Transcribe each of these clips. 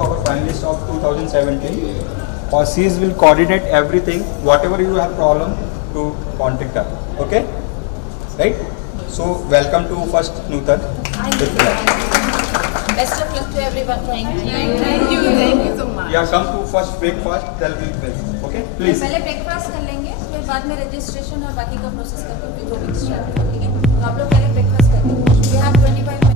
our finalist of 2017. Or she will coordinate everything, whatever you have problem to contact her. Okay, right? So welcome to first Nutan. Best of luck to everyone. Thank you so much. Yeah, come to first breakfast. Tell me best. Okay, please. पहले breakfast कर लेंगे, फिर बाद में registration और बाकी का process करके फिर जो भी स्टार्ट करेंगे. तो आप लोग पहले ब्रेकफास्ट कर लेंगे. We have 25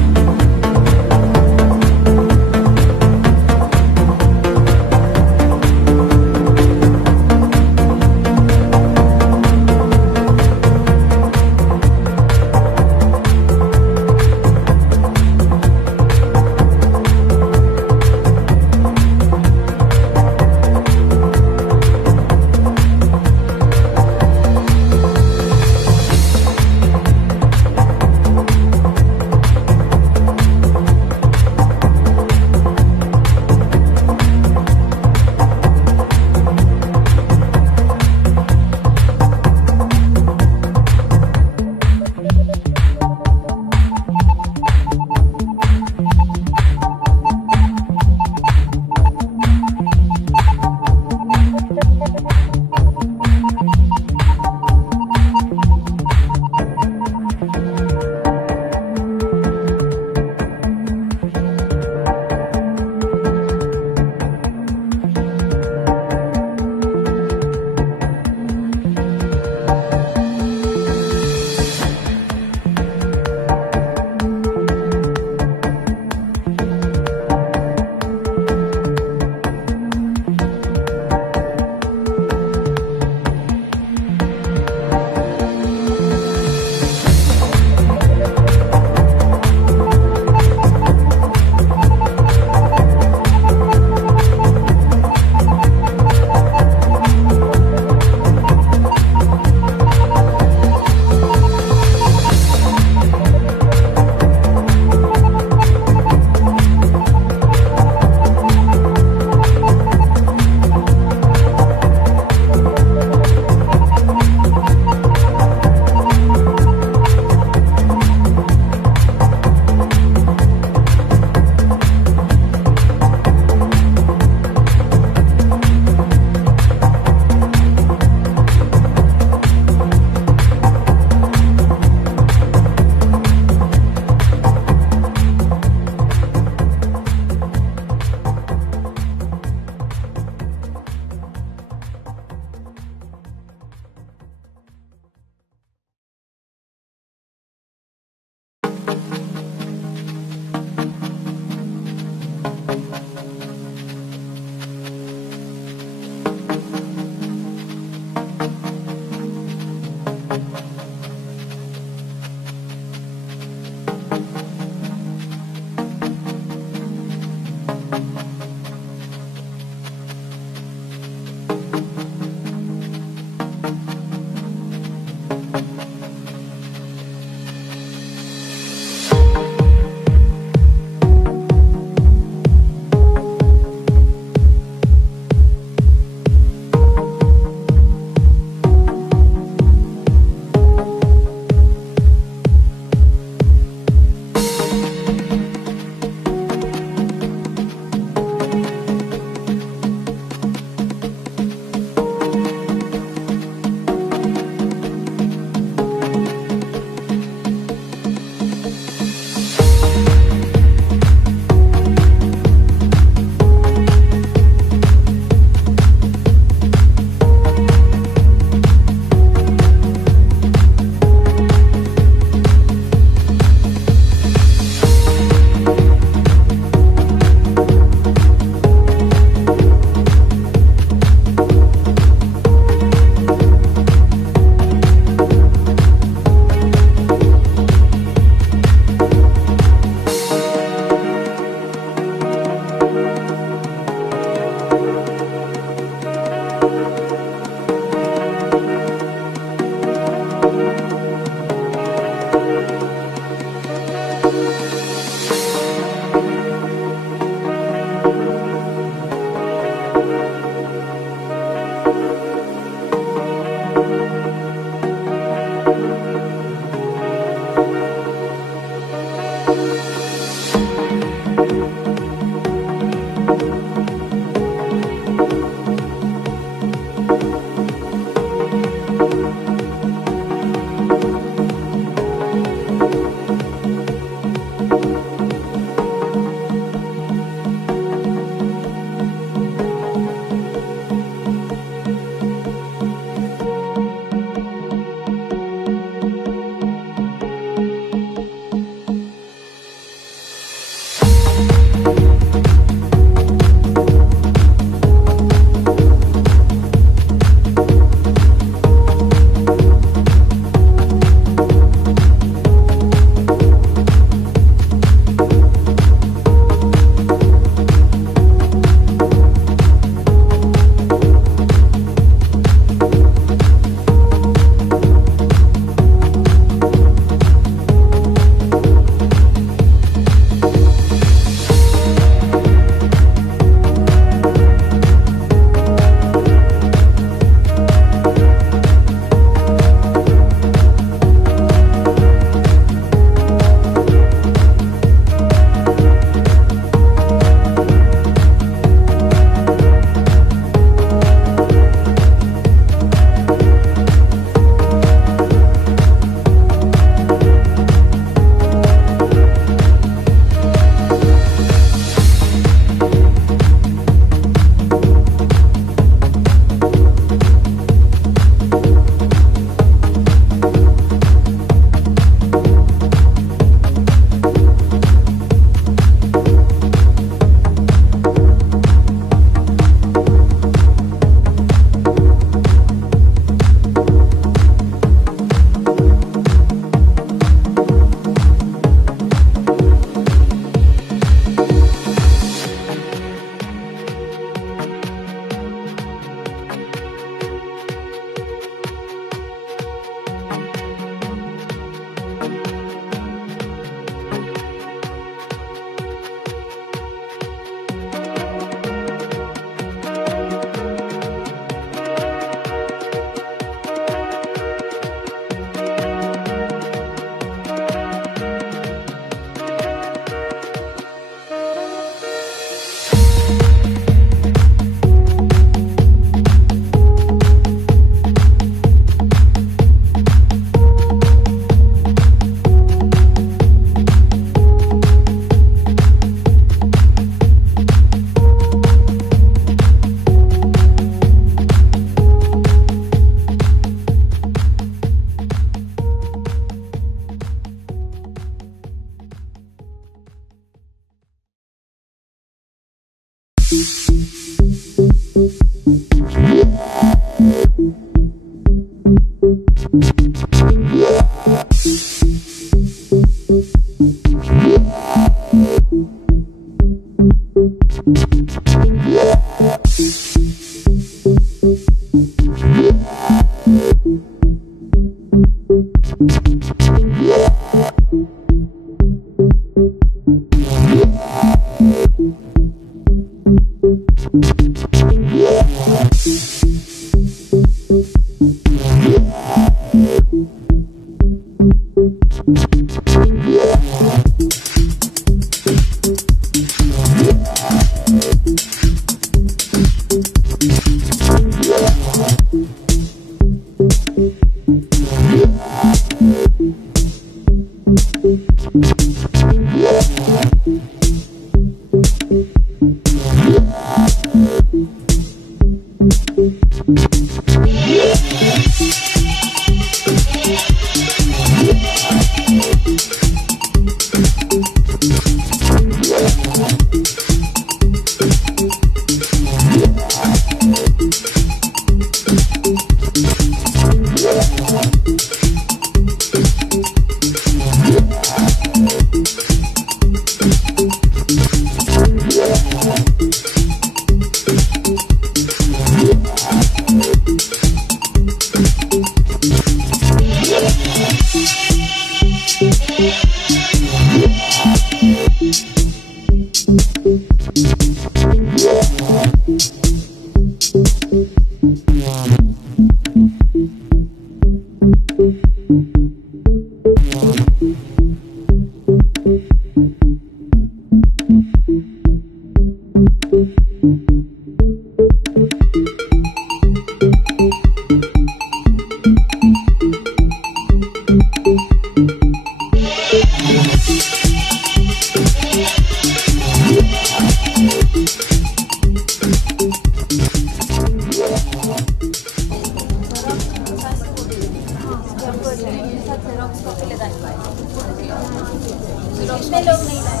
कितने लोग नहीं लाए?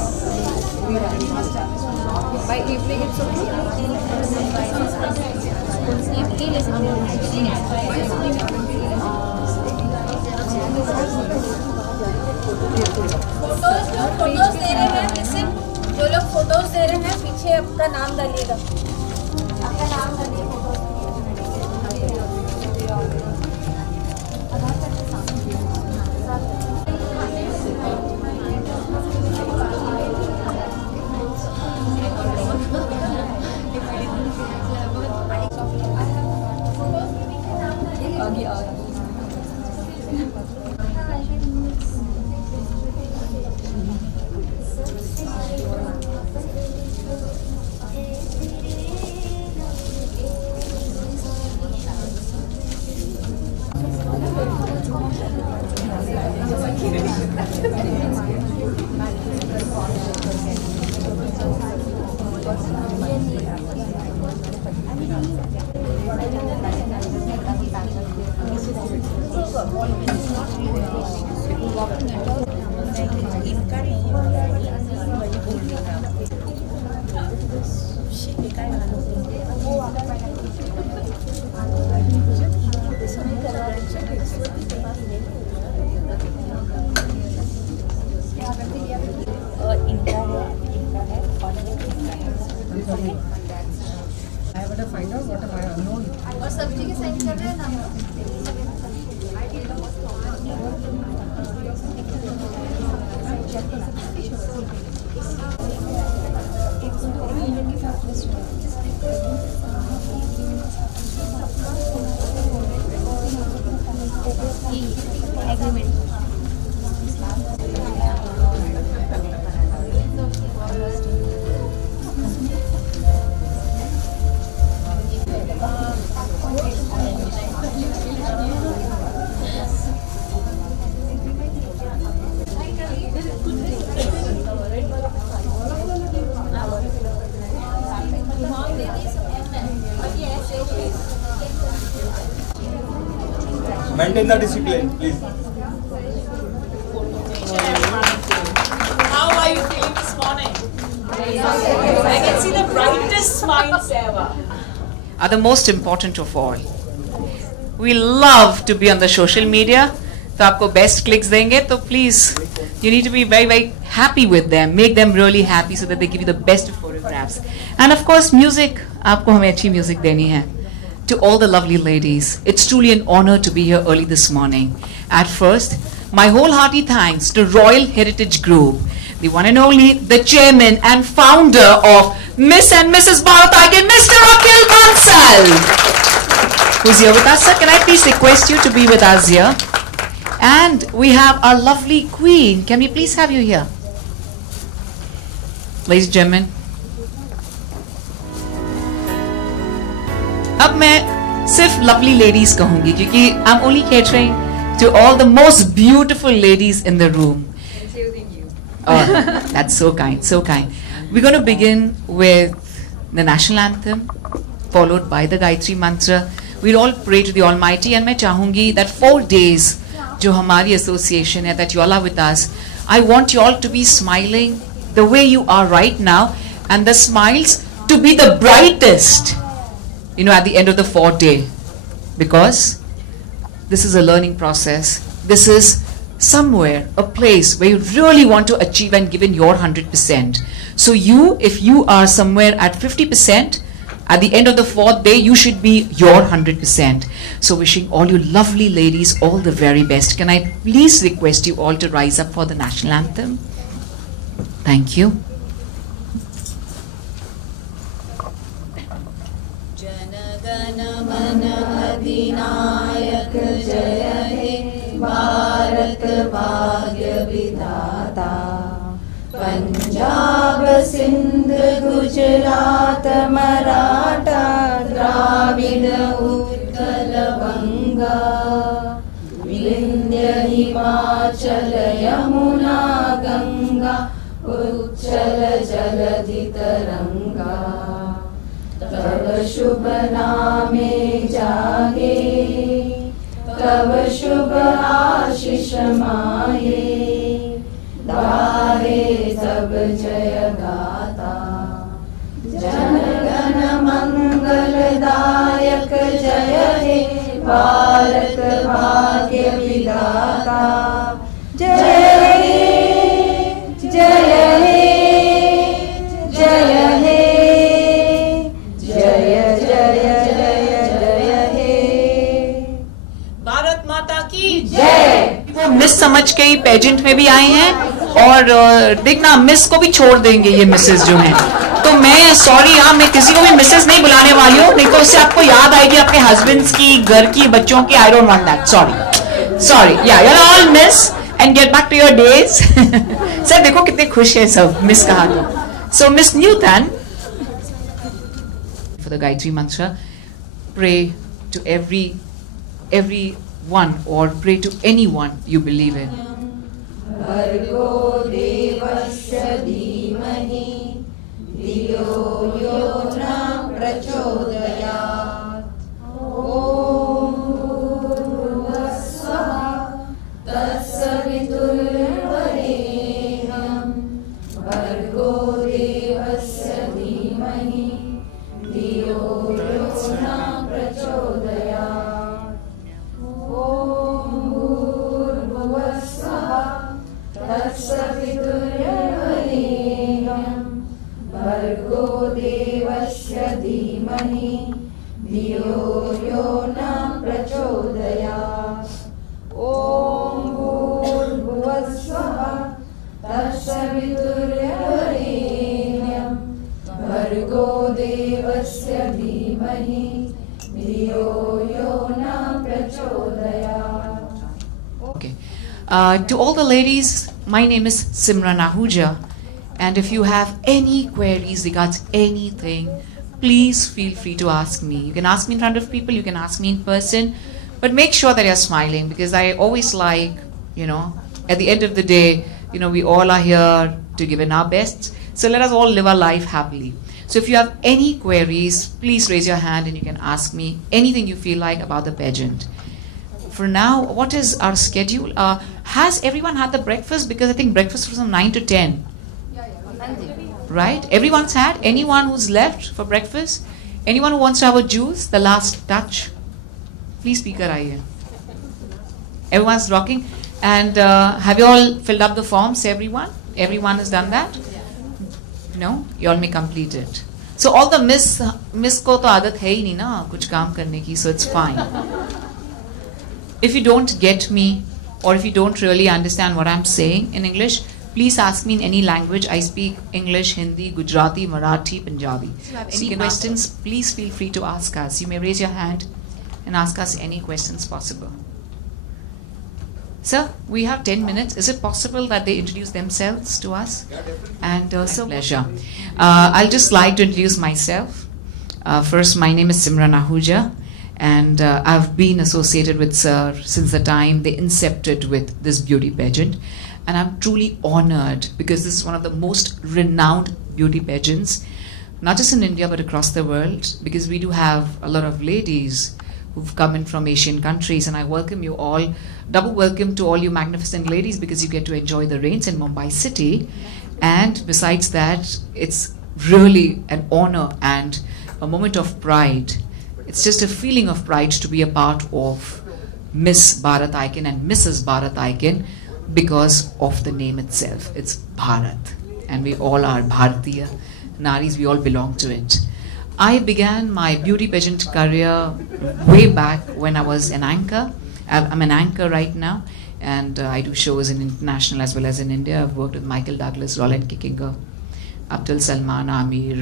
By evening it's okay. ये ले सकते फोटोज दे रहे हैं, लिसन, जो लोग फोटोज दे रहे हैं पीछे आपका नाम डालिएगा, आपका नाम डालिए फोटोज। और सब्जी के साइड कर रहे हैं ना। Maintain the discipline, please. How are you feeling this morning? I can see the brightest smiles ever. Are the most important of all. We love to be on the social media. तो आपको best clicks देंगे तो please you need to be very very happy with them, make them really happy so that they give you the best photographs. And of course music, आपको हमें अच्छी music देनी है. To all the lovely ladies, it's truly an honor to be here early this morning. At first, my wholehearty thanks to Royal Heritage Group, the one and only, the chairman and founder of Miss and Mrs. Bharat Icon, Mr. Akhil Bansal, who's here with us. Sir, can I please request you to be with us here? And we have our lovely queen. Can we please have you here? Ladies and gentlemen. अब मैं सिर्फ lovely ladies कहूंगी क्योंकि I'm only catering to all the most beautiful ladies in the room. Including you. Oh, that's so kind, so kind. We're going to begin with the national anthem, followed by the Gayatri Mantra. We'll all pray to the Almighty, and मैं चाहूंगी that 4 days जो हमारी association है, that you all are with us, I want you all to be smiling the way you are right now, and the smiles to be the brightest, you know, at the end of the 4th day, because this is a learning process. This is somewhere, a place where you really want to achieve and give in your 100%. So you, if you are somewhere at 50%, at the end of the 4th day, you should be your 100%. So wishing all you lovely ladies all the very best. Can I please request you all to rise up for the national anthem? Thank you. अधिनायक जय हे भारत भाग्य विधाता पंजाब सिंध गुजरात मराठा द्राविड उत्कल बंगा विंध्य हिमाचल यमुना गंगा उच्चल जलधि तरंगा तव शुभ नामे जागे तव शुभ आशीष माये गाहे तब जय गाता जन गण मंगलदायक जय हे भारत भाग्य विधाता जय हे जय हे जय हे जय जय जय जय हे भारत माता की जय। वो मिस समझ के ही पेजेंट में भी आए हैं और देखना मिस को भी छोड़ देंगे ये मिसेस जो हैं। तो मैं सॉरी हाँ, मैं किसी को भी मिसेस नहीं बुलाने वाली हूँ, नहीं तो उससे आपको याद आएगी आपके हस्बैंड्स की, घर की, बच्चों की। I don't want that, sorry या you are all miss and get back to your days. Sir देखो कितने खुश है सब मिस कहा तो। So miss Newton for the Gayatri Mantra, pray to everyone or pray to anyone you believe in. भर्गो देवस्य धीमहि धियो यो न प्रचोदयात् ॐ भूर्भुवस्सुवः तत्सवितुर्वरेण्यं भर्गो देवस्य धीमहि धियो यो न प्रचोदयात् ॐ भूर्भुवस्सुवः तत्सवितुर्वरेण्यं भर्गो देवस्य धीमहि धियो यो न प्रचोदयात् ॐ भूर्भुवस्सुवः तत्सवितुर्वरेण्यं भर्गो देवस्य धीमहि धियो यो न प्रचोदयात्। Okay. To all the ladies, my name is Simran Ahuja, and if you have any queries regards anything, please feel free to ask me. You can ask me in front of people, you can ask me in person, but make sure that you're smiling, because I always like, you know, at the end of the day, you know, we all are here to give in our best, so let us all live our life happily. So if you have any queries, please raise your hand and you can ask me anything you feel like about the pageant. For now, what is our schedule? Has everyone had the breakfast? Because I think breakfast was from 9 to 10. right? Everyone's had. Anyone who's left for breakfast? Anyone who wants to have a juice? The last touch? Please speak आइए. Everyone's rocking. And have you all filled up the forms, everyone? Everyone has done that? No? You all may complete it. So all the miss को तो आदत है ही नहीं ना कुछ काम करने की, so it's fine. If you don't get me, or if you don't really understand what I'm saying in English, please ask me in any language. I speak English, Hindi, Gujarati, Marathi, Punjabi. Any questions, please feel free to ask us. You may raise your hand and ask us any questions possible. Sir, we have 10 minutes. Is it possible that they introduce themselves to us? And so, pleasure. I'll just like to introduce myself. First, my name is Simran Ahuja, and I've been associated with Sir since the time they incepted with this beauty pageant. And I'm truly honored because this is one of the most renowned beauty pageants, not just in India but across the world, because we do have a lot of ladies who've come in from Asian countries, and I welcome you all. Double welcome to all you magnificent ladies because you get to enjoy the rains in Mumbai city. And besides that, it's really an honor and a moment of pride. It's just a feeling of pride to be a part of Miss Bharat Icon and Mrs. Bharat Icon because of the name itself. It's Bharat, and we all are Bharatiya Naris, we all belong to it. I began my beauty pageant career way back when I was an anchor. I'm an anchor right now, and I do shows in international as well as in India. I've worked with Michael Douglas, Roland Kickinger, Abdul Salman, Amir,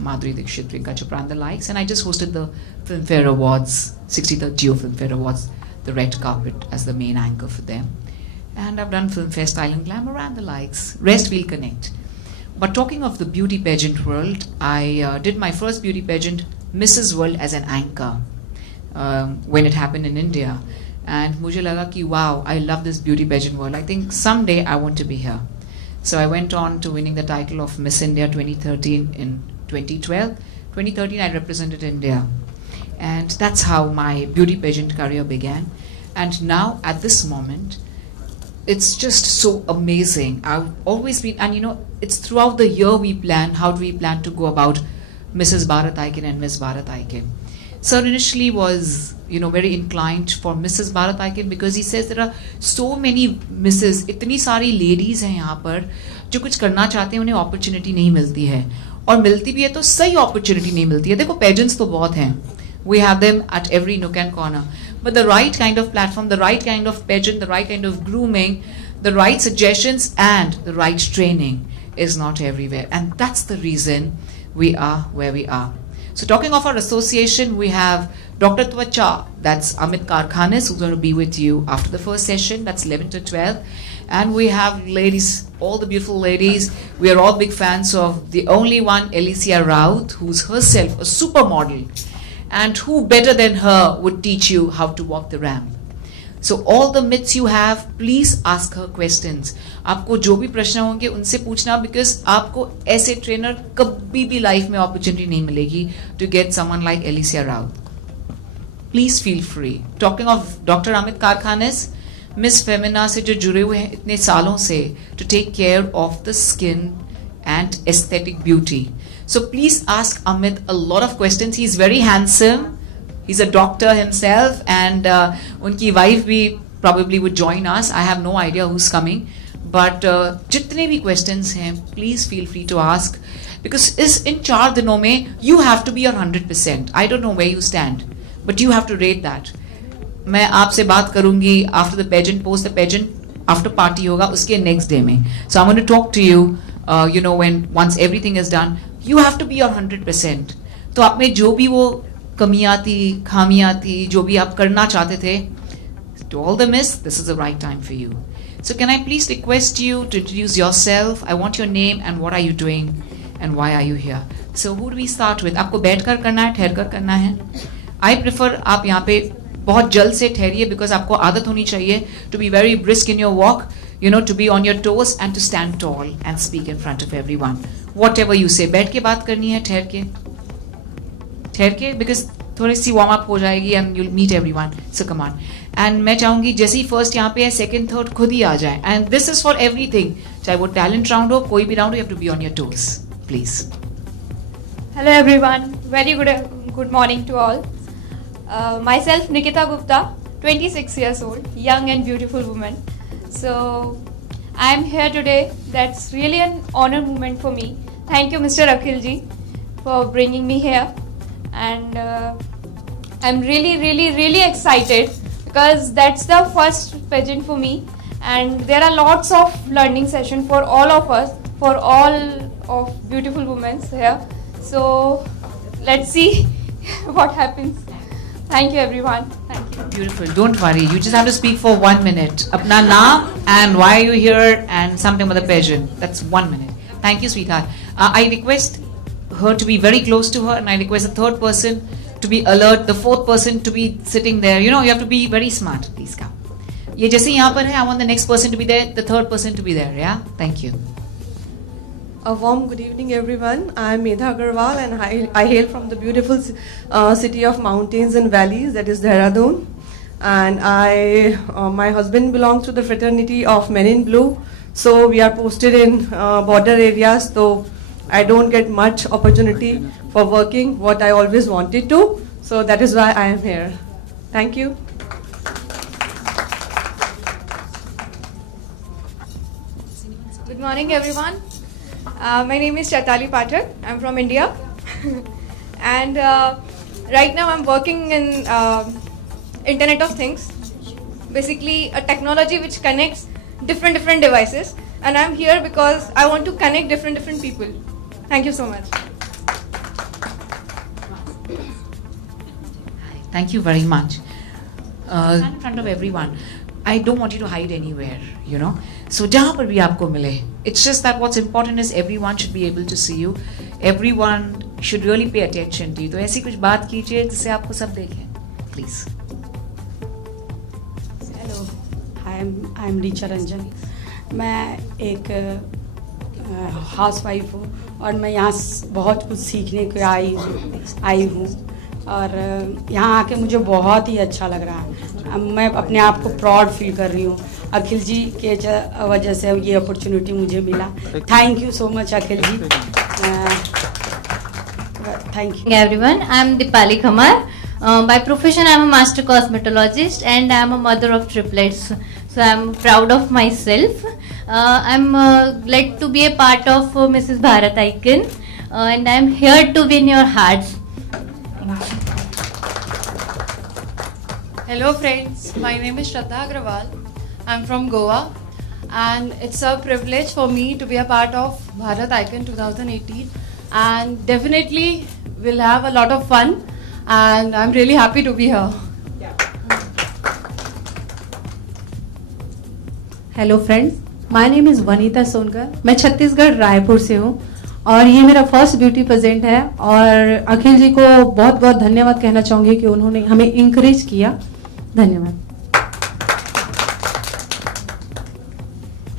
Madhuri Dixit, Priyanka Chopra and the likes, and I just hosted the Filmfare Awards, 63rd Geo Filmfare Awards, the red carpet as the main anchor for them. And I've done Filmfare Style and Glamour and the likes. Rest we'll connect. But talking of the beauty pageant world, I did my first beauty pageant, Mrs. World, as an anchor when it happened in India. And मुझे लगा कि wow, I love this beauty pageant world. I think someday I want to be here. So I went on to winning the title of Miss India 2013 in 2012. 2013 I represented India. And that's how my beauty pageant career began. And now at this moment, it's just so amazing. I've always been, and you know, it's throughout the year we plan, how do we plan to go about Mrs. Bharat Icon and Miss Bharat Icon. Sir initially was, you know, very inclined for Mrs. Bharat Icon because he says there are so many Mrs. इतनी सारी ladies हैं यहाँ पर जो कुछ करना चाहते हैं, उन्हें opportunity नहीं मिलती है, और मिलती भी है तो सही opportunity नहीं मिलती है. देखो pageants तो बहुत हैं, we have them at every nook and corner, but the right kind of platform, the right kind of pageant, the right kind of grooming, the right suggestions and the right training is not everywhere, and that's the reason we are where we are. So talking of our association, we have Dr. Twacha, that's Amit Karkhanis, who's going to be with you after the first session, that's 11 to 12. And we have ladies, all the beautiful ladies. We are all big fans of the only one, Alicia Raut, who's herself a supermodel. And who better than her would teach you how to walk the ramp? So all the myths you have, please ask her questions. आपको जो भी प्रश्न होंगे उनसे पूछना, because आपको ऐसे trainer कभी भी लाइफ में अपॉर्चुनिटी नहीं मिलेगी to get someone like Alicia Raut. Please feel free. Talking of Dr. Amit Karkhanis, Miss Femina से जो जुड़े हुए हैं इतने सालों से to take care of the skin and aesthetic beauty. So please ask Amit a lot of questions. He's very handsome. He's a doctor himself, and उनकी wife भी probably would join us. I have no idea who's coming. But जितने भी questions हैं, please feel free to ask. Because in 4 दिनों में, you have to be your 100%. I don't know where you stand, but you have to rate that. मैं आपसे बात करूँगी after the pageant, post the pageant, after party होगा उसके next day में. So I'm going to talk to you, you know, once everything is done, you have to be your 100%. तो आप में जो भी वो कमियां थी, खामियां थी, जो भी आप करना चाहते थे, to all the miss, this is the right time for you. So can I please request you to introduce yourself? I want your name and what are you doing and why are you here? So who do we start with? आपको बैठकर करना है, ठहरकर करना है? I prefer आप यहाँ पे बहुत जल्द से ठहरिए, because आपको आदत होनी चाहिए to be very brisk in your walk, you know, to be on your toes and to stand tall and speak in front of everyone. Whatever you say, बैठ के बात करनी है, ठहर के, because थोड़ी सी वार्म अप हो जाएगी and you'll meet everyone. So come on. And मैं चाहूँगी जैसे ही फर्स्ट यहाँ पे है, सेकंड थर्ड खुद ही आ जाए. And this is for everything. चाहे वो टैलेंट राउंड हो, कोई भी राउंड हो, you have to be on your toes. please. Hello everyone. Very good morning to all. Myself Nikita Gupta, 26 years old, young and beautiful woman. So I'm here today. That's really an honor moment for me. Thank you, Mr. Akhil ji, for bringing me here. And I'm really excited because that's the first pageant for me. And there are lots of learning sessions for all of us, for all of beautiful women here. So let's see what happens. Thank you everyone. Thank you. Beautiful. Don't worry. You just have to speak for 1 minute. Apna naam and why are you here and something about the pageant. That's 1 minute. Thank you, sweetheart. I request her to be very close to her, and I request the third person to be alert, the fourth person to be sitting there. You know, you have to be very smart. Please come. Ye jaise yahan par hai, I want the next person to be there, the third person to be there. Yeah? Thank you. A warm good evening, everyone. I am Medha Agarwal, and I hail from the beautiful city of mountains and valleys, that is Dehradun. And my husband belongs to the fraternity of Men in Blue. So we are posted in border areas, so I don't get much opportunity for working what I always wanted to. So that is why I am here. Thank you. Good morning everyone. My name is Chaitali Pathak. I'm from India. And right now I'm working in Internet of Things. Basically a technology which connects different devices. And I'm here because I want to connect different people. Thank you so much. Thank you very much. Stand in front of everyone. I don't want you to hide anywhere, you know. So jahan par bhi aapko mile. It's just that what's important is everyone should be able to see you. Everyone should really pay attention to you. तो ऐसी कुछ बात कीजिए जिससे आपको सब देखें. Please. Hello, I'm Richa Ranjan. मैं एक हाउसवाइफ हूँ और मैं यहाँ बहुत कुछ सीखने को आई हूँ और यहाँ आके मुझे बहुत ही अच्छा लग रहा है. मैं अपने आप को प्राउड फील कर रही हूँ. अखिल जी के वजह से ये अपॉर्चुनिटी मुझे मिला. Thank you so much Akhil ji. Thank you. Everyone, I'm Dipali Khamar. By profession, I'm a master cosmetologist and I'm a mother of triplets. So I'm proud of myself. I'm glad to be a part of Mrs. Bharat Icon and I'm here to win your hearts. Hello friends, my name is Shraddha Agrawal. I'm from Goa and it's a privilege for me to be a part of Bharat Icon 2018 and definitely we'll have a lot of fun and I'm really happy to be here. Hello friends, my name is Vanita Sonkar. मैं छत्तीसगढ़ रायपुर से हूँ और ये मेरा first beauty present है और अखिल जी को बहुत बहुत धन्यवाद कहना चाहूँगी कि उन्होंने हमें इंकरेज किया. धन्यवाद.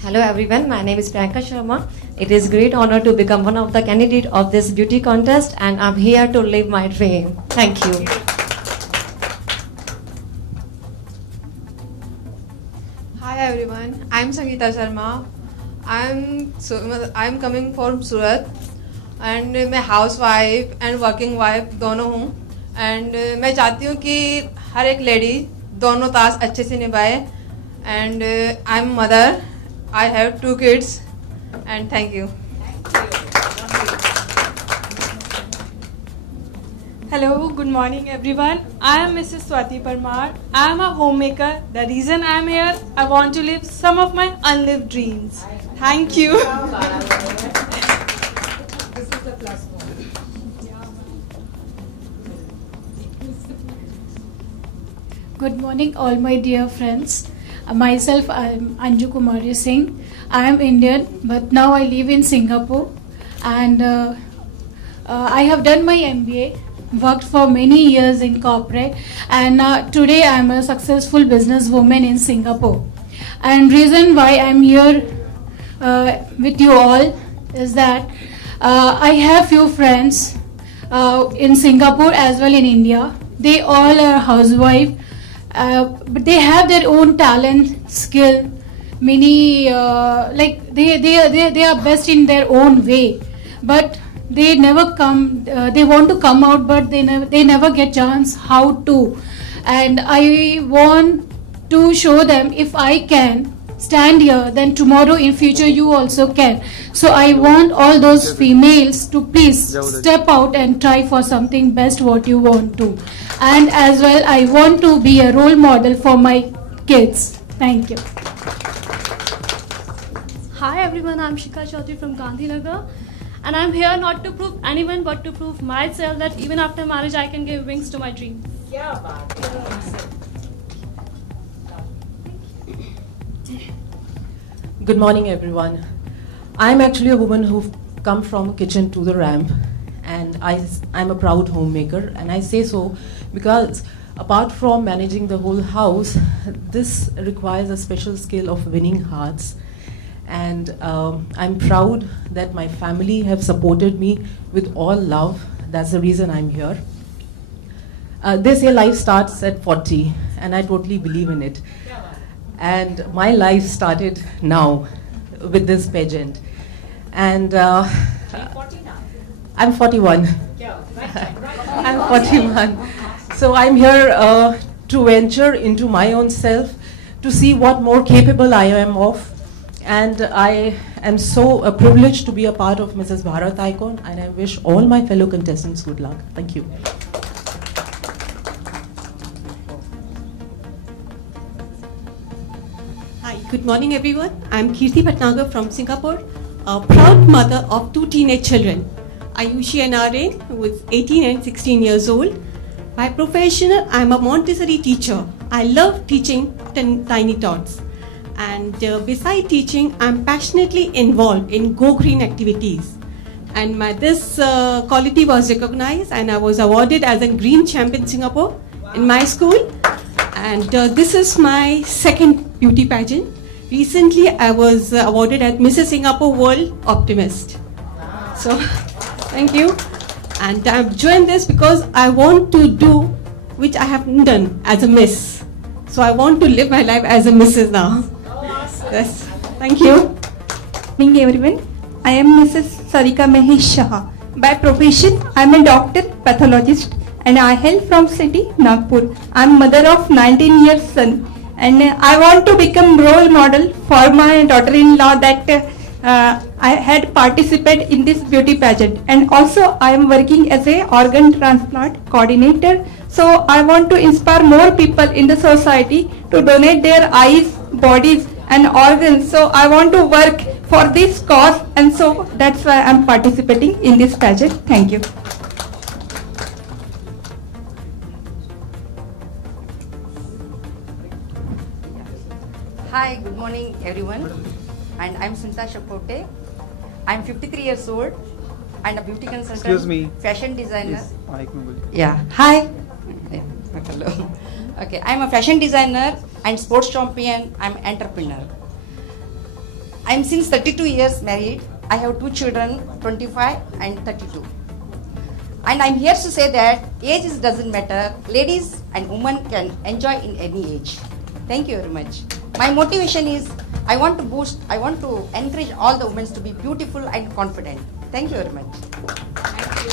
Hello everyone, my name is Priyanka Sharma. It is great honor to become one of the candidates of this beauty contest and I'm here to live my dream. Thank you. Hi everyone, I'm Sangeeta Sharma. I'm coming from Surat and मैं housewife and working wife दोनों हूँ and मैं चाहती हूँ कि हर एक lady दोनों task अच्छे से निभाए and I'm mother. I have 2 kids and thank you. Hello, good morning everyone. I am Mrs. Swati Parmar. I am a homemaker. The reason I am here, I want to live some of my unlived dreams. Thank you. This is the plus point. Good morning all my dear friends. Myself, I am Anju Kumari Singh. I am Indian, but now I live in Singapore, and I have done my MBA, worked for many years in corporate, and today I am a successful businesswoman in Singapore. And reason why I am here with you all is that I have few friends in Singapore as well in India. They all are housewife. But they have their own talent, skill. Many like they are best in their own way. but they never come. They want to come out, but they never get chance how to. And I want to show them, if I can stand here, then tomorrow in future you also can. So I want all those females to please step out and try for something best what you want to. And as well, I want to be a role model for my kids. Thank you. Hi everyone, I'm Shikha Chaudhary from Gandhinagar, and I'm here not to prove anyone but to prove myself that even after marriage I can give wings to my dream. Good morning everyone. I'm actually a woman who've come from kitchen to the ramp, and I'm a proud homemaker, and I say so because apart from managing the whole house, this requires a special skill of winning hearts. And I'm proud that my family have supported me with all love. That's the reason I'm here. They say life starts at 40, and I totally believe in it. And my life started now with this pageant. And I'm 41. I'm 41. So I'm here to venture into my own self, to see what more capable I am of. And I am so privileged to be a part of Mrs. Bharat Icon, and I wish all my fellow contestants good luck. Thank you. Hi, good morning everyone. I'm Kirti Bhatnagar from Singapore, a proud mother of 2 teenage children, Ayushi and Aren, who is 18 and 16 years old. By profession, I'm a Montessori teacher. I love teaching tiny tots. And beside teaching, I'm passionately involved in Go Green activities. And this quality was recognized, and I was awarded as a Green Champion Singapore in my school. And this is my second beauty pageant. Recently, I was awarded as Mrs. Singapore World Optimist. So, thank you. And I've joined this because I want to do which I haven't done as a Miss. So I want to live my life as a Mrs. now. Yes, thank you. Good morning everyone. I am Mrs. Sarika Mahesh Shah. By profession, I am a doctor pathologist, and I hail from city Nagpur. I am mother of 19 years son, and I want to become role model for my daughter-in-law that I had participated in this beauty pageant. And also I am working as a organ transplant coordinator. So I want to inspire more people in the society to donate their eyes, bodies and organs. So I want to work for this cause, and so that's why I'm participating in this pageant. Thank you. Hi, good morning everyone, and I'm Sunita Shapote. I'm 53 years old and a beauty consultant. Excuse me. Fashion designer. Yes. Yeah, hi. Hello. Okay, I'm a fashion designer and sports champion. I'm entrepreneur. I'm since 32 years married. I have 2 children, 25 and 32. And I'm here to say that age doesn't matter. Ladies and women can enjoy in any age. Thank you very much. My motivation is I want to encourage all the women to be beautiful and confident. Thank you very much. Thank you.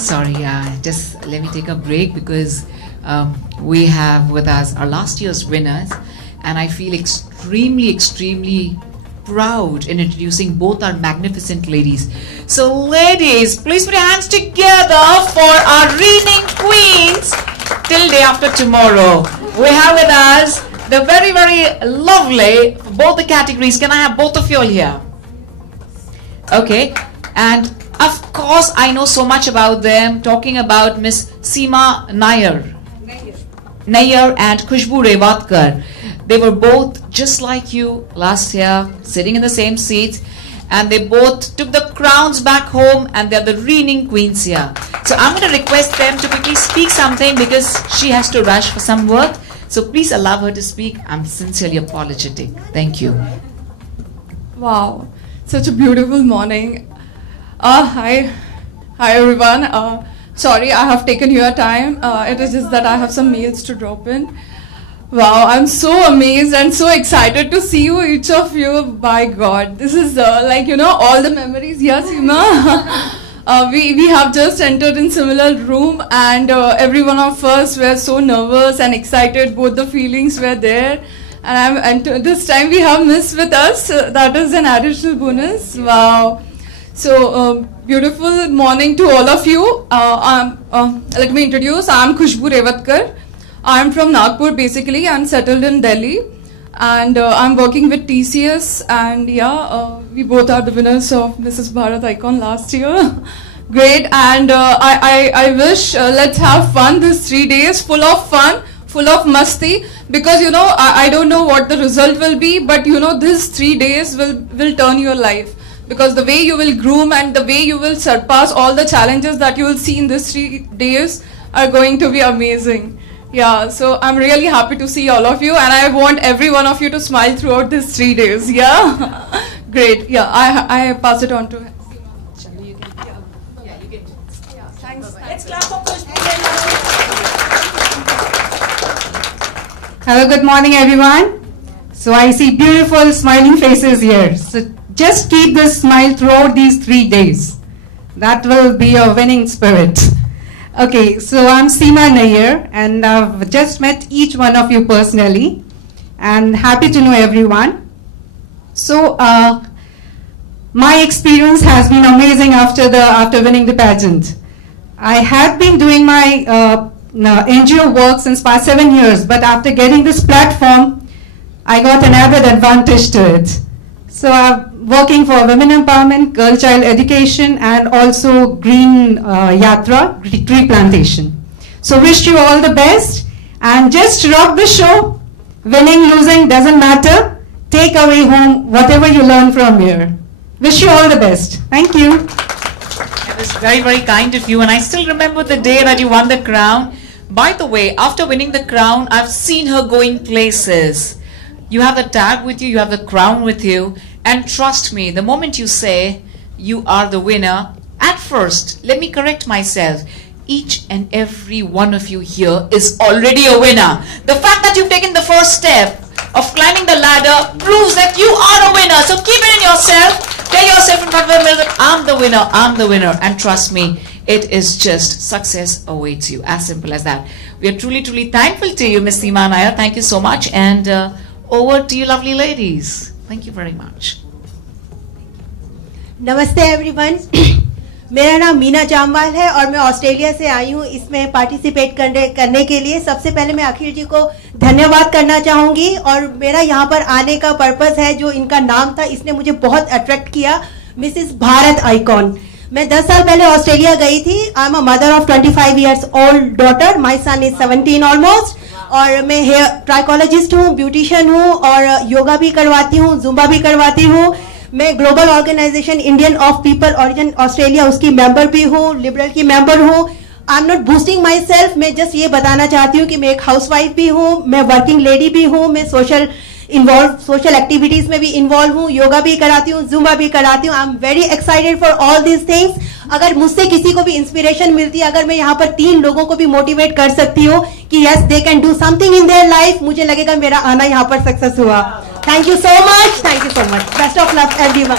Sorry, just let me take a break because we have with us our last year's winners, and I feel extremely proud in introducing both our magnificent ladies. So ladies, please put your hands together for our reigning queens till day after tomorrow. We have with us the very lovely, both the categories. Can I have both of you all here? Okay, and of course I know so much about them, talking about Miss Seema Nair and Khushbu Revatkar. They were both just like you last year, sitting in the same seats, and they both took the crowns back home, and they're the reigning queens here. So I'm going to request them to quickly speak something because she has to rush for some work. So please allow her to speak. I'm sincerely apologetic. Thank you. Wow, such a beautiful morning. Hi everyone. Sorry I have taken your time. It is just that I have some mails to drop in. Wow, I'm so amazed and so excited to see you, each of you. By God, this is like, you know, all the memories. Yes, Seema. We have just entered in similar room, and every one of us were so nervous and excited. Both the feelings were there. And this time we have Miss with us. That is an additional bonus. Wow. So, beautiful morning to all of you. Let me introduce. I'm Khushbu Revatkar. I'm from Nagpur basically. I'm settled in Delhi. And I'm working with TCS. And yeah, we both are the winners of Mrs. Bharat Icon last year. Great. And I wish let's have fun this 3 days, full of fun, full of masti. Because, you know, I don't know what the result will be. But, you know, these 3 days will turn your life. Because the way you will groom and the way you will surpass all the challenges that you will see in these 3 days are going to be amazing. Yeah, so I'm really happy to see all of you, and I want every one of you to smile throughout these 3 days. Yeah, great. Yeah, I pass it on to him. Thanks. Let's clap for Khushbu. Hello, good morning, everyone. So I see beautiful smiling faces here. So just keep this smile throughout these 3 days. That will be your winning spirit. Okay, so I'm Seema Nair, and I've just met each one of you personally, and happy to know everyone. So my experience has been amazing after winning the pageant. I had been doing my NGO work since past 7 years, but after getting this platform, I got an added advantage to it. So I'm working for women empowerment, girl child education, and also green yatra, tree plantation. So wish you all the best, and just rock the show. Winning, losing, doesn't matter. Take away home whatever you learn from here. Wish you all the best. Thank you. That was very, very kind of you, and I still remember the day that you won the crown. By the way, after winning the crown, I've seen her going places. You have the tag with you, you have the crown with you, and trust me, the moment you say you are the winner, at first, let me correct myself, each and every one of you here is already a winner. The fact that you've taken the first step of climbing the ladder proves that you are a winner. So keep it in yourself, tell yourself in front of the mirror, I'm the winner, and trust me, it is just success awaits you, as simple as that. We are truly, truly thankful to you, Ms. Seema Nair. Thank you so much, and over to you, lovely ladies. Thank you very much. नमस्ते everyone, मेरा नाम मीना जामवाल है और मैं Australia से आई हूँ इसमें participate करने के लिए। सबसे पहले मैं अखिल जी को धन्यवाद करना चाहूंगी, और मेरा यहाँ पर आने का पर्पस है, जो इनका नाम था इसने मुझे बहुत अट्रैक्ट किया, मिसेस भारत आइकॉन। मैं 10 साल पहले ऑस्ट्रेलिया गई थी। I am a mother of 25 years old daughter, my son is 17 almost, और मैं हेयर ट्राइकोलॉजिस्ट हूँ, ब्यूटिशियन हूँ, और योगा भी करवाती हूँ, जुम्बा भी करवाती हूँ। मैं global organization Indian of people origin Australia उसकी मेंबर भी हूँ, लिबरल की मेंबर हूँ। I am not boosting myself, मैं जस्ट ये बताना चाहती हूँ कि मैं एक हाउसवाइफ भी हूँ, मैं वर्किंग लेडी भी हूँ, मैं सोशल एक्टिविटीज में भी इन्वॉल्व हूँ, योगा भी कराती हूँ, जुम्बा भी कराती हूँ। I am very excited for all these things. अगर मुझसे किसी को भी इंस्पिरेशन मिलती है, अगर मैं यहाँ पर 3 लोगों को भी मोटिवेट कर सकती हूँ कि yes they can do something in their life, मुझे लगेगा मेरा आना यहाँ पर सक्सेस हुआ। Thank you so much, thank you so much, best of luck everyone.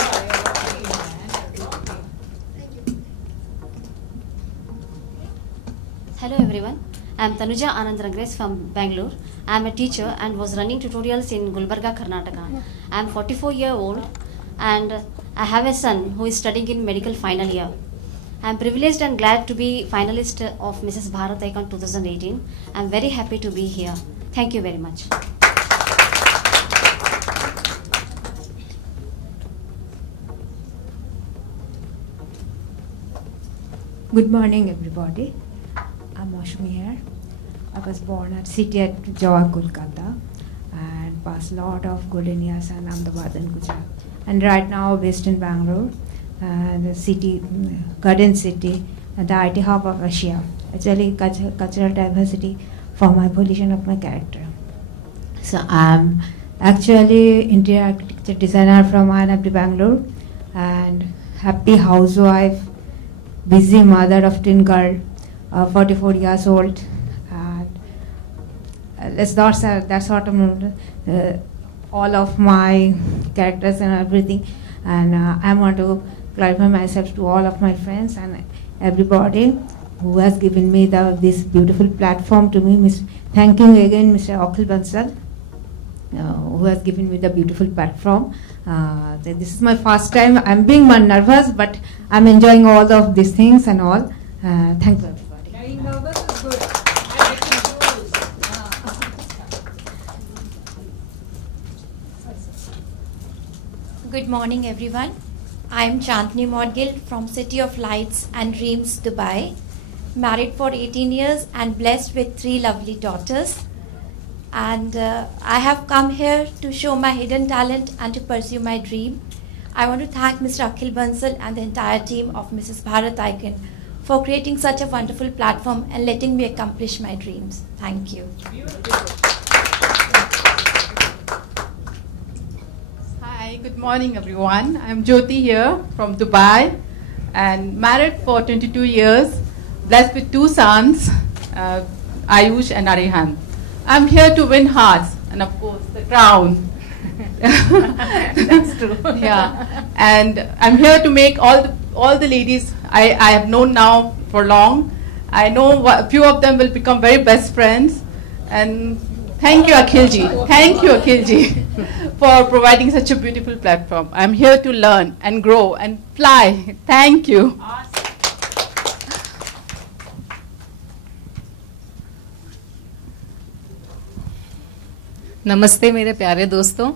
Hello everyone, I am Tanuja Anand Rangres from Bangalore. I am a teacher and was running tutorials in Gulbarga, Karnataka. I am 44-year-old and I have a son who is studying in medical final year. I am privileged and glad to be finalist of Mrs. Bharat Icon 2018. I am very happy to be here. Thank you very much. Good morning everybody. I'm Ashmi here. I was born at City at Jawa, Kolkata, and passed a lot of golden years in Ahmedabad and Gujarat. And right now based in Bangalore, the city, Garden City, the IT hub of Asia. Actually cultural diversity for my evolution of my character. So I'm actually interior architecture designer from INFD Bangalore, and happy housewife, busy mother of twin girl, 44 years old, and that sort of all of my characters and everything. And I want to clarify myself to all of my friends and everybody who has given me this beautiful platform to me. Thank you again, Mr. Akhil Bansal, who has given me the beautiful platform. This is my first time. I'm being nervous, but I'm enjoying all of these things and all. Thank you, everybody. Being nervous is good. Good morning, everyone. I'm Chandni Modgil from City of Lights and Dreams, Dubai. Married for 18 years and blessed with 3 lovely daughters. And I have come here to show my hidden talent and to pursue my dream. I want to thank Mr. Akhil Bansal and the entire team of Mrs. Bharat Icon for creating such a wonderful platform and letting me accomplish my dreams. Thank you. Hi, good morning everyone. I'm Jyoti here from Dubai and married for 22 years, blessed with 2 sons, Ayush and Arihan. I'm here to win hearts and of course the crown. That's true. Yeah, and I'm here to make all the ladies I have known now for long. I know a few of them will become very best friends. And thank you, Akhilji. Thank you, Akhilji, for providing such a beautiful platform. I'm here to learn and grow and fly. Thank you. नमस्ते मेरे प्यारे दोस्तों,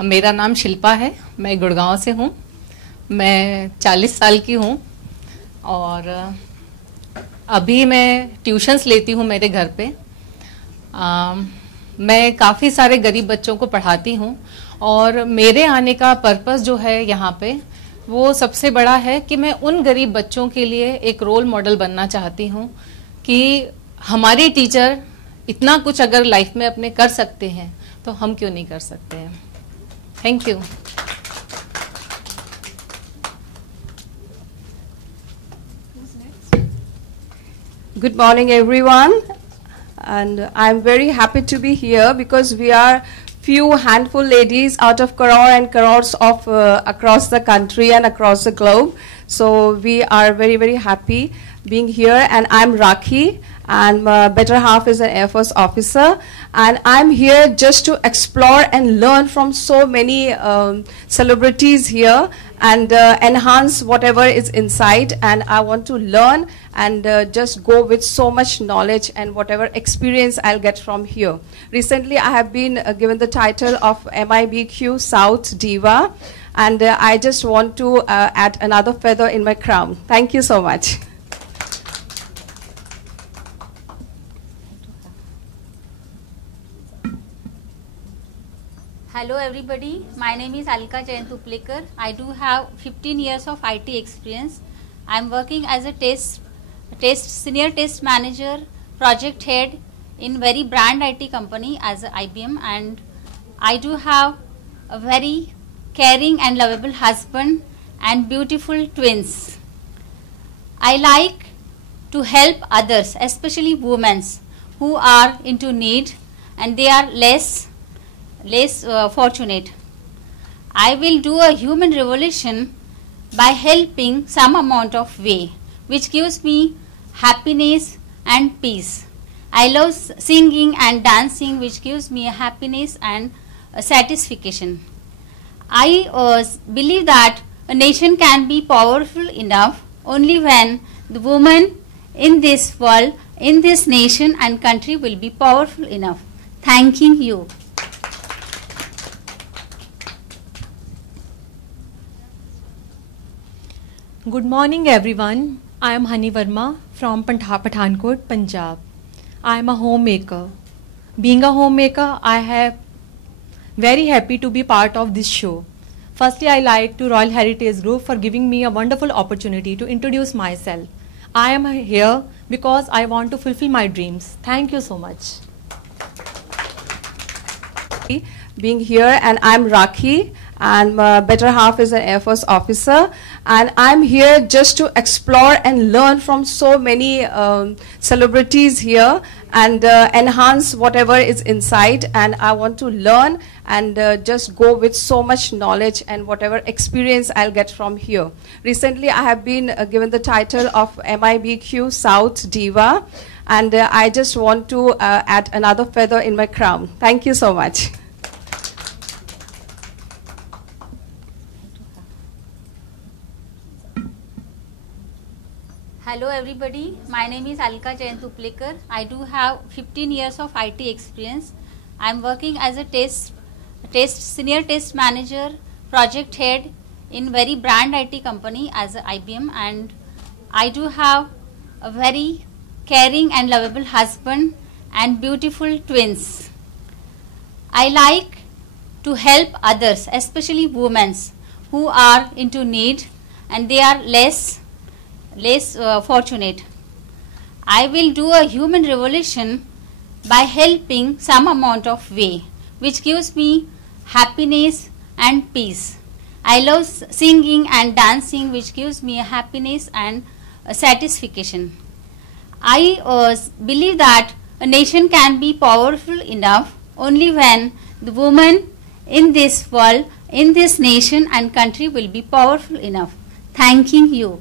मेरा नाम शिल्पा है, मैं गुड़गांव से हूँ। मैं 40 साल की हूँ और अभी मैं ट्यूशन्स लेती हूँ मेरे घर पे। मैं काफ़ी सारे गरीब बच्चों को पढ़ाती हूँ और मेरे आने का पर्पस जो है यहाँ पे वो सबसे बड़ा है कि मैं उन गरीब बच्चों के लिए एक रोल मॉडल बनना चाहती हूँ कि हमारे टीचर इतना कुछ अगर लाइफ में अपने कर सकते हैं तो हम क्यों नहीं कर सकते हैं। Thank you. Good morning, everyone, and I'm very happy to be here because we are few handful ladies out of crore and crores of across the country and across the globe. So we are very, very happy being here. And I'm Rakhi, and my better half is an Air Force officer, and I'm here just to explore and learn from so many celebrities here and enhance whatever is inside. And I want to learn and just go with so much knowledge and whatever experience I'll get from here. Recently, I have been given the title of MIBQ South Diva, and I just want to add another feather in my crown. Thank you so much. Hello everybody, my name is Alka Jayantuplekar. I do have 15 years of IT experience. I am working as a senior test manager, project head in very brand IT company as a IBM, and I do have a very caring and lovable husband and beautiful twins. I like to help others, especially women who are into need and they are less fortunate. I will do a human revolution by helping some amount of way, which gives me happiness and peace. I love singing and dancing, which gives me a happiness and a satisfaction. I believe that a nation can be powerful enough only when the woman in this world, in this nation and country will be powerful enough. Thanking you. Good morning everyone. I am Hani Verma from Pathankot, Punjab. I am a homemaker. Being a homemaker, I am very happy to be part of this show. Firstly, I like to Royal Heritage Group for giving me a wonderful opportunity to introduce myself. I am here because I want to fulfill my dreams. Thank you so much. Being here, and I'm Rakhi, and my better half is an Air Force officer. And I'm here just to explore and learn from so many celebrities here and enhance whatever is inside. And I want to learn and just go with so much knowledge and whatever experience I'll get from here. Recently, I have been given the title of MIBQ South Diva, and I just want to add another feather in my crown. Thank you so much. Hello everybody, my name is Alka Jayantuplekar. I do have 15 years of IT experience. I am working as a senior test manager, project head in very brand IT company as a IBM, and I do have a very caring and lovable husband and beautiful twins. I like to help others, especially women who are into need and they are less fortunate. I will do a human revolution by helping some amount of way, which gives me happiness and peace. I love singing and dancing, which gives me a happiness and a satisfaction. I believe that a nation can be powerful enough only when the woman in this world, in this nation and country will be powerful enough. Thanking you.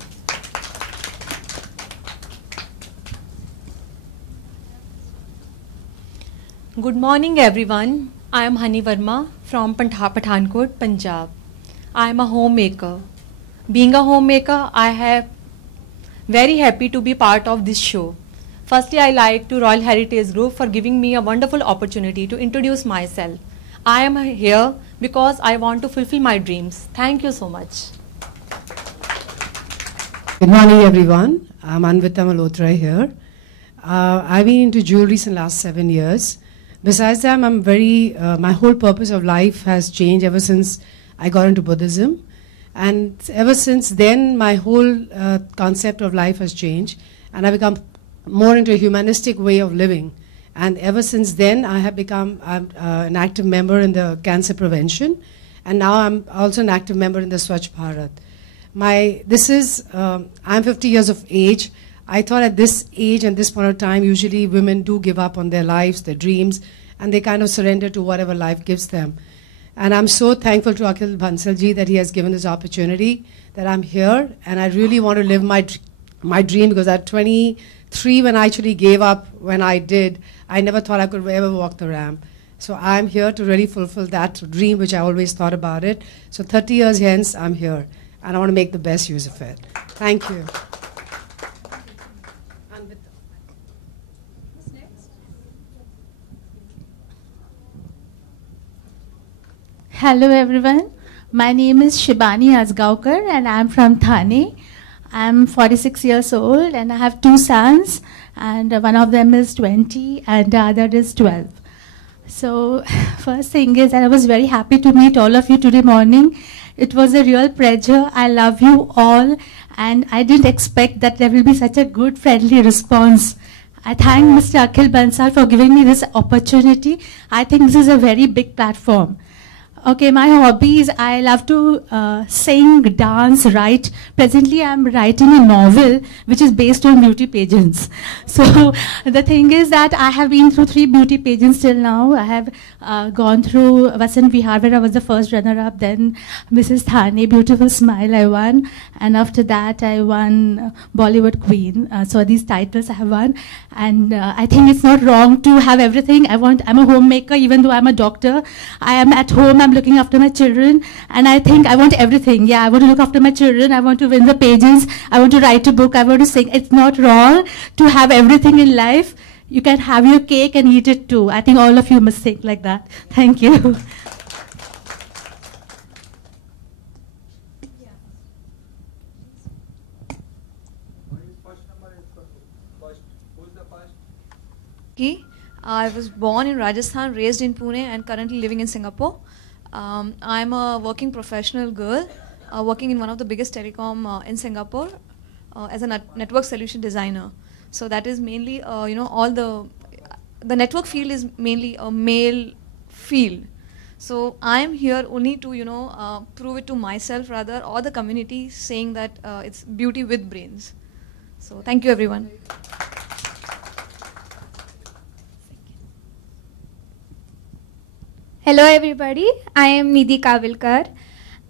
Good morning everyone. I am Hani Verma from Pathankot, Punjab. I am a homemaker. Being a homemaker, I am very happy to be part of this show. Firstly, I like to Royal Heritage Group for giving me a wonderful opportunity to introduce myself. I am here because I want to fulfill my dreams. Thank you so much. Good morning everyone. I'm Anvita Malhotra here. I've been into jewelry since the last 7 years. Besides that, I'm my whole purpose of life has changed ever since I got into Buddhism. And ever since then, my whole concept of life has changed. And I've become more into a humanistic way of living. And ever since then, I have become an active member in the cancer prevention. And now I'm also an active member in the Swachh Bharat. I'm 50 years of age. I thought at this age and this point of time, usually women do give up on their lives, their dreams, and they kind of surrender to whatever life gives them. And I'm so thankful to Akhil Bansalji that he has given this opportunity, that I'm here, and I really want to live my dream, because at 23, when I actually gave up, when I did, I never thought I could ever walk the ramp. So I'm here to really fulfill that dream, which I always thought about it. So 30 years hence, I'm here, and I want to make the best use of it. Thank you. Hello everyone, my name is Shibani Asgaonkar and I'm from Thane. I'm 46 years old and I have 2 sons, and one of them is 20 and the other is 12. So first thing is that I was very happy to meet all of you today morning. It was a real pleasure. I love you all and I didn't expect that there will be such a good friendly response. I thank Mr. Akhil Bansal for giving me this opportunity. I think this is a very big platform. Okay, my hobbies, I love to sing, dance, write. Presently, I'm writing a novel which is based on beauty pageants. So the thing is that I have been through 3 beauty pageants till now. I have gone through Vasant Vihar, where I was the first runner-up, then Mrs. Thane, Beautiful Smile, I won. And after that, I won Bollywood Queen. So these titles I have won. And I think it's not wrong to have everything. I'm a homemaker, even though I'm a doctor. I am at home, I'm looking after my children, and I think I want everything. Yeah, I want to look after my children, I want to win the pageants, I want to write a book, I want to sing. It's not wrong to have everything in life. You can have your cake and eat it too. I think all of you must think like that. Thank you. I was born in Rajasthan, raised in Pune, and currently living in Singapore. I'm a working professional girl, working in one of the biggest telecom in Singapore as a network solution designer. So that is mainly, all the network field is mainly a male field. So I am here only to, prove it to myself rather, or the community, saying that it's beauty with brains. So thank you, everyone. Hello everybody, I am Nidhi Kavilkar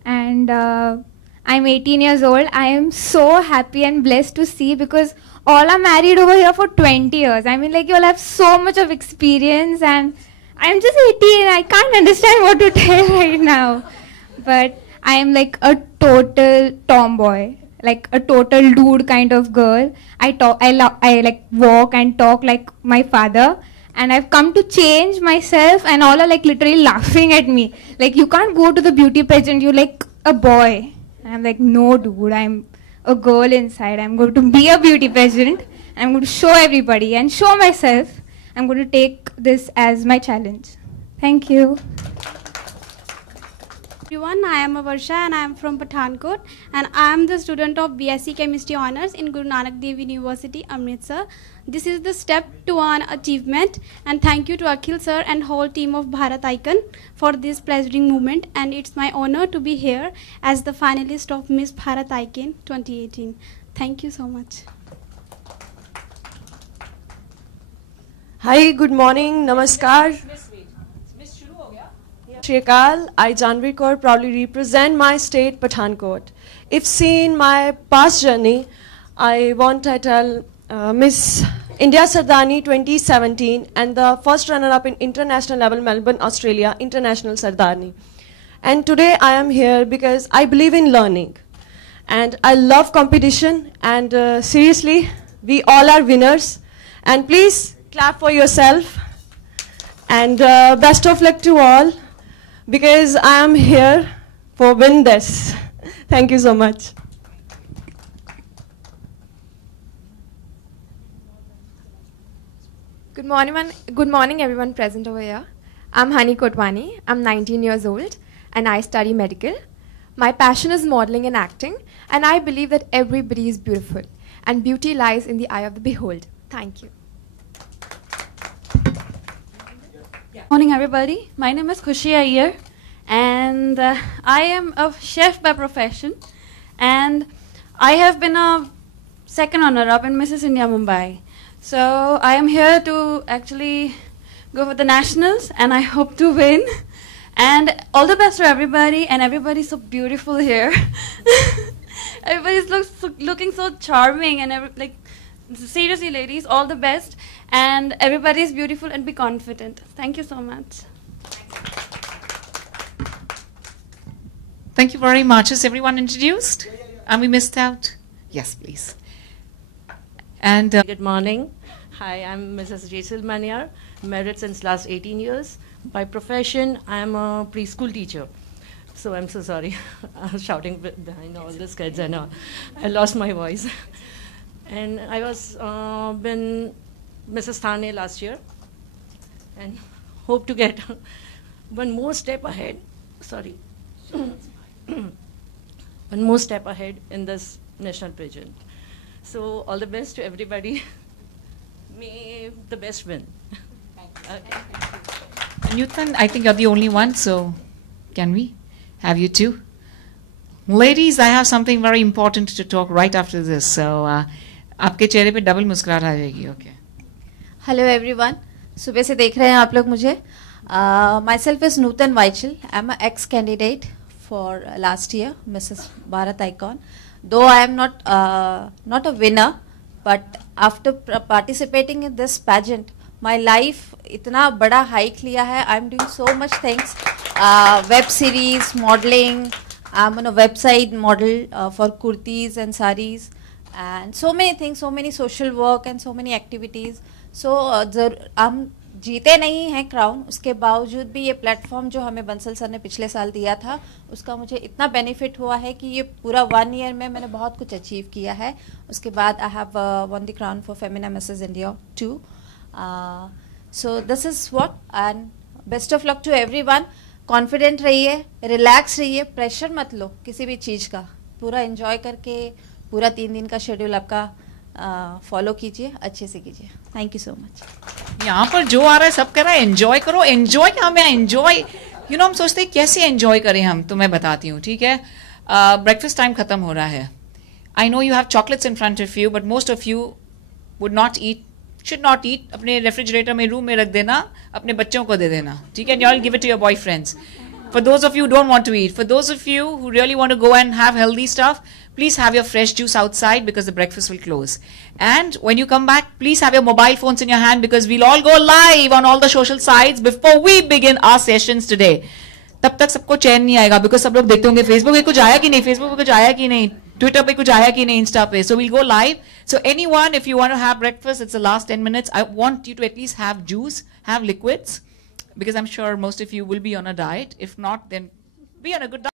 and I'm 18 years old. I am so happy and blessed to see, because all are married over here for 20 years. I mean, like, you all have so much of experience and I'm just 18. I can't understand what to tell right now. But I am like a total tomboy, like a total dude kind of girl. I like walk and talk like my father. And I've come to change myself, and all are like literally laughing at me. Like, you can't go to the beauty pageant, you're like a boy. And I'm like, no dude, I'm a girl inside. I'm going to be a beauty pageant. I'm going to show everybody and show myself. I'm going to take this as my challenge. Thank you. Everyone, I am Avarsha and I am from Pathankot, and I am the student of BSc Chemistry Honours in Guru Nanak Dev University, Amritsar. This is the step to an achievement, and thank you to Akhil sir and whole team of Bharat Icon for this pleasuring moment, and it's my honor to be here as the finalist of Miss Bharat Icon 2018. Thank you so much. Hi, good morning, namaskar. Shri Akal, I Janvi Kaur proudly represent my state Pathankot. If seen my past journey, I want to tell Miss India Sardani 2017 and the first runner-up in international level Melbourne, Australia, International Sardani. And today I am here because I believe in learning and I love competition, and seriously, we all are winners, and please clap for yourself, and best of luck to all, because I am here for win this. Thank you so much. Good morning everyone present over here. I'm Hani Kotwani. I'm 19 years old and I study medical. My passion is modeling and acting, and I believe that everybody is beautiful and beauty lies in the eye of the behold. Thank you. Morning everybody, my name is Khushi Iyer and I am a chef by profession, and I have been a second runner-up in Mrs. India Mumbai. So I am here to actually go for the nationals and I hope to win. And all the best to everybody, and everybody's so beautiful here. Everybody's looking so charming, and seriously ladies, all the best. And everybody is beautiful, and be confident. Thank you so much. Thank you very much. Is everyone introduced? And we missed out? Yes, please. And good morning. Hi, I'm Mrs. Jaisal Maniar, married since last 18 years. By profession, I am a preschool teacher. So I'm so sorry. I was shouting behind all these kids and I lost my voice. And I was been Mrs. Thane last year and hope to get one more step ahead. Sorry. One more step ahead in this national pageant. So all the best to everybody. May the best win. Newton, I think you're the only one, so can we have you too? Ladies, I have something very important to talk right after this. So, आपके चेहरे पे double मुस्कुराहट आ जाएगी. Okay. Hello everyone. सुबह से देख रहे हैं आप लोग मुझे. Myself is Nutan Vaichal. I'm an ex-candidate for last year, Mrs. Bharat Icon. Though I am not a winner, but after participating in this pageant, my life इतना बड़ा हाइक लिया है. I'm doing so much things. Web series, modeling. I'm on a website model for kurtis and saris, and so many things, so many social work and so many activities. So हम जीते नहीं हैं crown, उसके बावजूद भी ये platform जो हमें बंसल सर ने पिछले साल दिया था, उसका मुझे इतना बेनिफिट हुआ है कि ये पूरा 1 ईयर में मैंने बहुत कुछ अचीव किया है. उसके बाद I have won the crown for Femina Mrs India 2. So this is what, and best of luck to everyone. Confident रहिए, रिलैक्स रहिए, प्रेशर मत लो किसी भी चीज़ का. पूरा एंजॉय करके पूरा 3 दिन का शेड्यूल आपका फॉलो कीजिए, अच्छे से कीजिए. Thank you so much. यहाँ पर जो आ रहा है सब कह रहा है एंजॉय करो. एंजॉय यहाँ में एंजॉय यू नो हम सोचते हैं कैसे एंजॉय करें हम, तो मैं बताती हूँ, ठीक है. ब्रेकफास्ट टाइम खत्म हो रहा है. I know you have chocolates in front of you, but most of you would not eat, should not eat. अपने रेफ्रिजरेटर में, रूम में रख देना, अपने बच्चों को दे देना, ठीक है. And you all give it to your boyfriends. For those of you who don't want to eat, for those of you who really want to go and have healthy stuff, please have your fresh juice outside because the breakfast will close. And when you come back, please have your mobile phones in your hand because we'll all go live on all the social sites before we begin our sessions today. तब तक सबको चैन नहीं आएगा because सब लोग देखते होंगे Facebook पे कुछ आया कि नहीं, Facebook पे कुछ आया कि नहीं, Twitter पे कुछ आया कि नहीं, Insta पे. So we'll go live. So anyone, if you want to have breakfast, it's the last 10 minutes. I want you to at least have juice, have liquids. Because I'm sure most of you will be on a diet. If not, then be on a good diet.